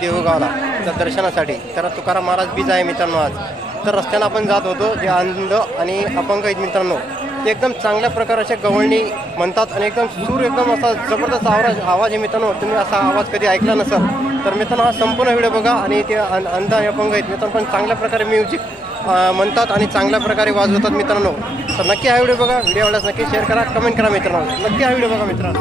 देऊळगावला त्या दर्शनासाठी. तर तुकाराम महाराज बीज आहे मित्रांनो आज. तर रस्त्यानं आपण जात होतो, जे अंध आणि अपंग आहेत मित्रांनो ते एकदम चांगल्या प्रकारचे गवळणी म्हणतात आणि एकदम सूर एकदम असा जबरदस्त आवाज आहे मित्रांनो. तुम्ही असा आवाज कधी ऐकला नसेल तर मित्रांनो हा संपूर्ण व्हिडिओ बघा. आणि ते अंध आणि अपंग आहेत मित्रांनो पण चांगल्या प्रकारे म्युझिक म्हणतात आणि चांगल्या प्रकारे वाजवतात मित्रांनो. तर नक्की हा व्हिडिओ बघा. व्हिडिओ आवडल्यास नक्की शेअर करा, कमेंट करा मित्रांनो. नक्की हा व्हिडिओ बघा मित्रांनो.